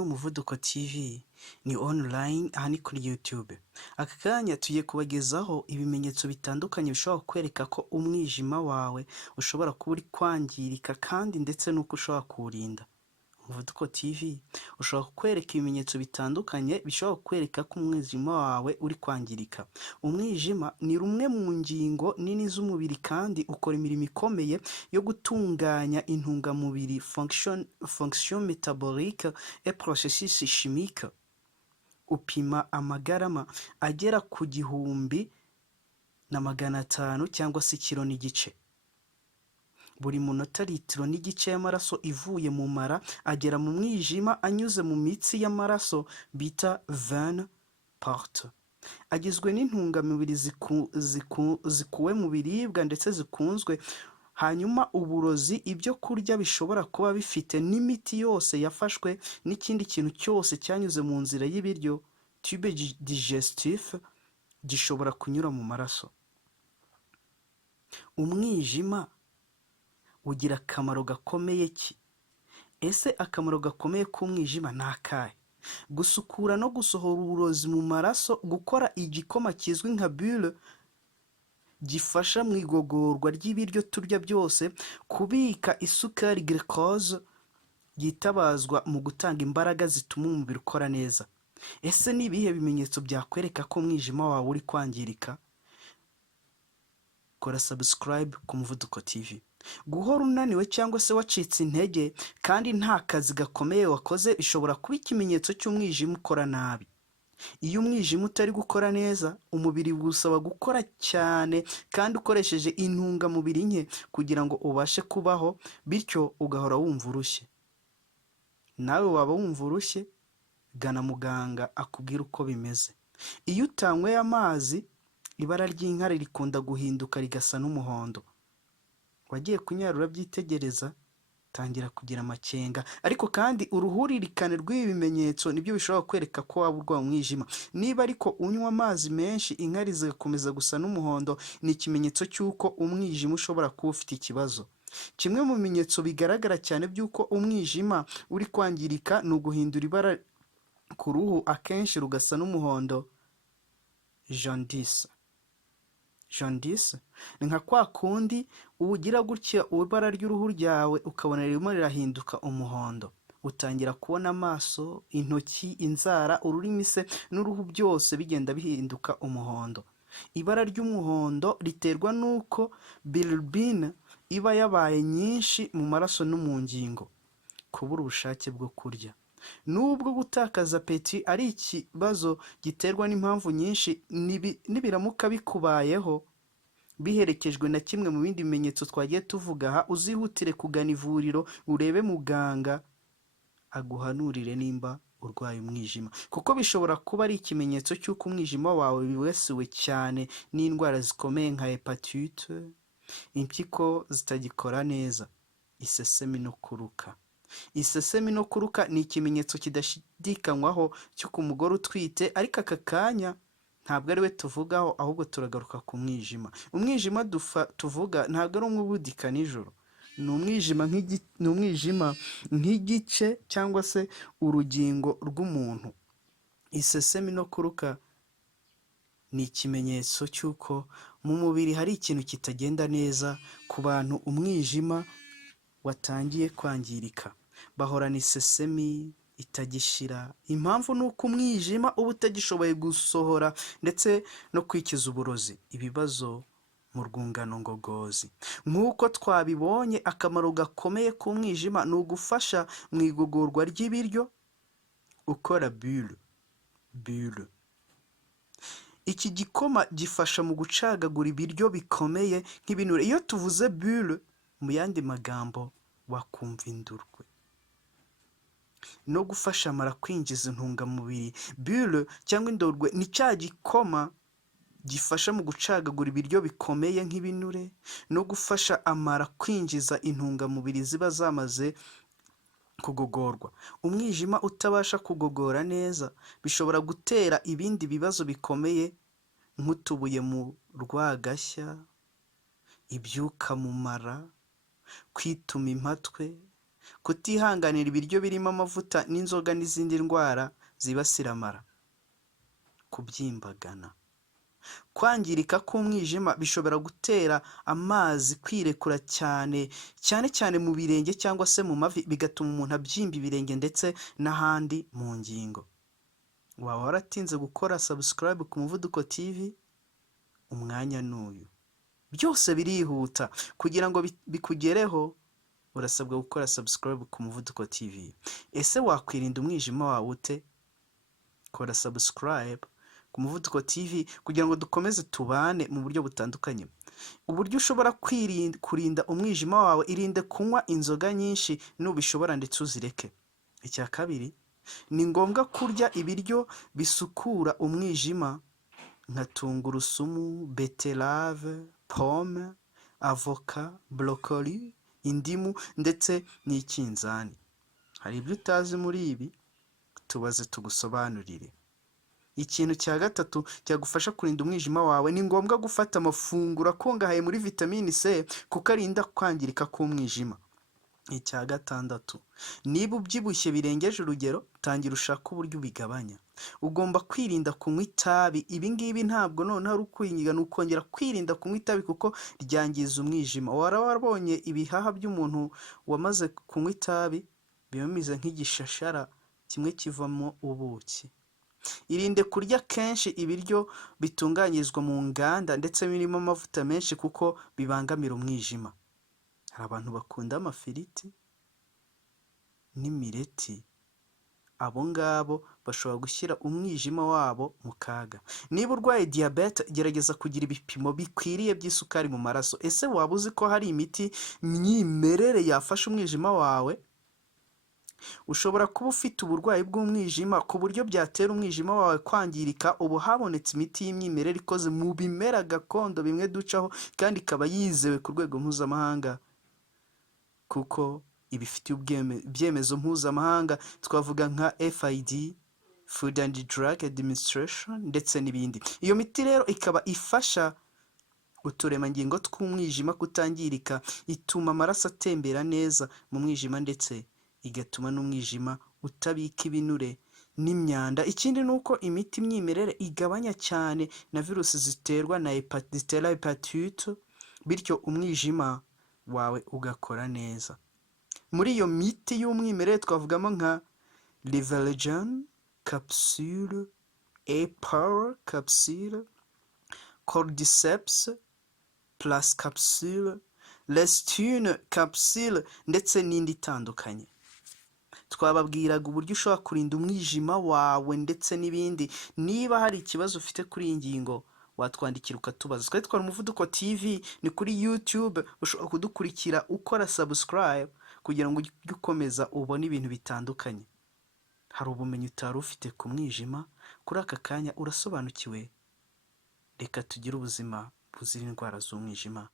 Umuvuduko TV ni online, aha ni kuri YouTube. Aka kanya tugiye kubagezaho ibimenyetso bitandukanye bishobora kukwereka ko umwijima wawe ushobora kuba uri kwangirika kandi ndetse n'uko ushobora kuwurinda. Umuvuduko TV ushobora kukwereka ibimenyetso bitandukanye bishobora kukwereka ko umwijima wawe uri kwangirika. Umwijima ni rumwe mu ngingo nini z'umubiri kandi ukora imirimo ikomeye yo gutunganya intungamubiri, fonction métabolique et processus chimique. Upima amagarama agera ku 1,500 cyangwa se kilo n'igice. Buri munota litiro n'igice y'amaraso ivuye mu mara agera mu mwijima anyuze mu mitsi y'amaraso bita veine porte. Agizwe n'intungamubiri zikuwe mu biribwa ndetse zikunzwe, hanyuma uburozi, ibyo kurya bishobora kuba bifite n'imiti yose yafashwe n'ikindi kintu cyose cyanyuze mu nzira y'ibiryo, tube digestif, gishobora kunyura mu maraso. Umwijima ugira akamaro gakomeye ki? Ese akamaro gakomeye k'umwijima ni akahe? Gusukura no gusohora uburozi mu maraso, gukora igikoma kizwi nka bulle gifasha mu igogorwa ry'ibiryo turya byose, kubika isukari glucose yitabazwa mu gutanga imbaraga zituma umubiri ukora neza. Ese ni ibihe bimenyetso byakwereka ko umwijima wawe uri kwangirika? Kora subscribe ku Muvuduko TV. Guhora unaniwe cyangwa se wacitse intege kandi nta kazi gakomeye wakoze bishobora kuba ikimenyetso cy'umwijima ukora nabi. Iyo umwijima utari gukora neza, umubiri usaba gukora cyane kandi ukoresheje intungamubiri nke kugira ngo ubashe kubaho, bityo ugahora wumva urushye. Nawe waba wumva urushye? Gana muganga akubwira uko bimeze. Iyo utanyweye amazi, ibara ry'inkari rikunda guhinduka rigasa n'umuhondo. Wagiye kunyarura byitegereza, tangira kugira amakenga. Ariko kandi uruhuririkane rw'ibi bimenyetso nibyo bishobora kwereka ko waba urwaye umwijima. Niba ariko unywa amazi menshi inkari zigakomeza gusa n'umuhondo, ni ikimenyetso cy'uko umwijima ushobora kuba ufite ikibazo. Kimwe mu bimenyetso bigaragara cyane by'uko umwijima uri kwangirika ni uguhindura ibara ku ruhu, akenshi rugasa n'umuhondo. Jaundice. Jaundice ni nka kwa kundi ugira gutya ibara ry'uruhu ryawe ukabona ririmo rirahinduka umuhondo. Utangira kubona amaso, intoki, inzara, ururimi se n'uruhu byose bigenda bihinduka umuhondo. Ibara ry'umuhondo riterwa n'uko bilirubine iba yabaye nyinshi mu maraso no mu ngingo. Kubura ubushake bwo kurya. Nubwo gutakaza apeti ari ikibazo giterwa n'impamvu nyinshi, nibiramuka bikubayeho biherekejwe na kimwe mu bindi bimenyetso twagiye tuvuga aha, uzihutire kugana ivuriro urebe muganga aguhanurire nimba urwaye umwijima, kuko bishobora kuba ari ikimenyetso cy'uko umwijima wawe wibasiwe cyane n'indwara zikomeye nka hepatite, impyiko zitagikora neza, isesemi no kuruka. Isesemi no kuruka ni ikimenyetso kidashidikanywaho cy'uko umugore utwite, ariko aka kanya ntabwo ari we tuvugaho, ahubwo turagaruka ku mwijima. Umwijima tuvuga ntabwo ari umwe ubudika nijoro. Ni umwijima nk'igice cyangwa se urugingo rw'umuntu. Isesemi no kuruka ni ikimenyetso cy'uko mu mubiri hari ikintu kitagenda neza ku bantu umwijima watangiye kwangirika. Bahorana isesemi itagishira. Impamvu ni uko umwijima uba utagishoboye gusohora ndetse no kwikiza uburozi, ibibazo mu rwungano ngogozi. Nk'uko twabibonye, akamaro gakomeye k'umwijima ni ugufasha mu igogorwa ry'ibiryo, ukora bulle. Iki gikoma gifasha mu gucagagura ibiryo bikomeye nk'ibinure. Iyo tuvuze bulle, mu yandi magambo, wakumva indurwe. No gufasha amara kwinjiza intungamubiri. Bulle cyangwa indurwe ni cya gikoma gifasha mu gucagagura ibiryo bikomeye nk'ibinure no gufasha amara kwinjiza intungamubiri ziba zamaze kugogorwa. Umwijima utabasha kugogora neza bishobora gutera ibindi bibazo bikomeye nk'utubuye mu rwagashya, ibyuka mu mara, kwituma impatwe, kutihanganira ibiryo birimo amavuta n'inzoga n'izindi ndwara zibasira amara, kubyimbagana. Kwangirika k'umwijima bishobora gutera amazi kwirekura cyane cyane mu birenge cyangwa se mu mavi, bigatuma umuntu abyimba ibirenge ndetse n'ahandi mu ngingo. Waba waratinze gukora subscribe ku Muvuduko TV? Umwanya n'uyu. Byose birihuta. Kugira ngo bikugereho urasabwa gukora subscribe ku Muvuduko TV. Ese wakwirinda umwijima wawe ute? Kora subscribe ku Muvuduko TV kugira ngo dukomeze tubane mu buryo butandukanye. Uburyo ushobora kurinda umwijima wawe: irinde kunywa inzoga nyinshi nubishobora ndetse uzireke. Icya kabiri, ni ngombwa kurya ibiryo bisukura umwijima nka tungurusumu, beterave, pome, avoka, brocoli, indimu ndetse n'ikinzani. Hari ibyo utazi muri ibi? Tubaze tugusobanurire. Ikintu cya gatatu cyagufasha kurinda umwijima wawe: ni ngombwa gufata amafunguro akungahaye muri vitamini C kuko arinda kwangirika k'umwijima. Icya gatandatu, niba ubyibushye birengeje urugero, tangira ushaka uburyo ubigabanya. Ugomba kwirinda kunywa itabi. Ibi ngibi ntabwo noneho ari ukwingiga, ni ukongera kwirinda kunywa itabi kuko ryangiza umwijima. Warabonye ibihaha by'umuntu wamaze kunywa itabi? Biba bimeze nk'igishashara kimwe kivamo ubuki. Irinde kurya kenshi ibiryo bitunganyirizwa mu nganda ndetse birimo amavuta menshi kuko bibangamira umwijima. Hari abantu bakunda amafiriti n'imireti. Abo ngabo bashobora gushyira umwijima wabo mu kaga. Niba urwaye diyabete, gerageza kugira ibipimo bikwiriye by'isukari mu maraso. Ese waba uzi ko hari imiti myimerere yafasha umwijima wawe? Ushobora kuba ufite uburwayi bw'umwijima ku buryo byatera umwijima wawe kwangirika. Ubu habonetse imiti y'imyimerere ikoze mu bimera gakondo bimwe ducaho kandi ikaba yizewe ku rwego mpuzamahanga kuko ibifitiye ibyemezo mpuzamahanga. Twavuga nka FID, Food and Drug Administration ndetse n'ibindi. Iyo miti rero ikaba ifasha uturemangingo tw'umwijima kutangirika, ituma amaraso atembera neza mu mwijima ndetse igatuma n'umwijima utabika ibinure n'imyanda. Ikindi ni uko imiti myimerere igabanya cyane na virusi zitera hepatite, bityo umwijima wawe ugakora neza. Muri iyo miti y'umwimerere twavugamo nka Livergen capsule, A-Power capsule, Cordyceps plus capsule, Lestune capsule ndetse n'indi itandukanye. Twababwiraga uburyo ushobora kurinda umwijima wawe ndetse n'ibindi. Niba hari ikibazo ufite kuri iyi ngingo, watwandikira ukatubaza. Twari twari Umuvuduko TV, ni kuri YouTube. Ushobora kudukurikira ukora subscribe kugira ngo ujye ukomeza ubone ibintu bitandukanye. Hari ubumenyi utari ufite ku mwijima, kuri aka kanya urasobanukiwe. Reka tugire ubuzima buzira indwara z'umwijima.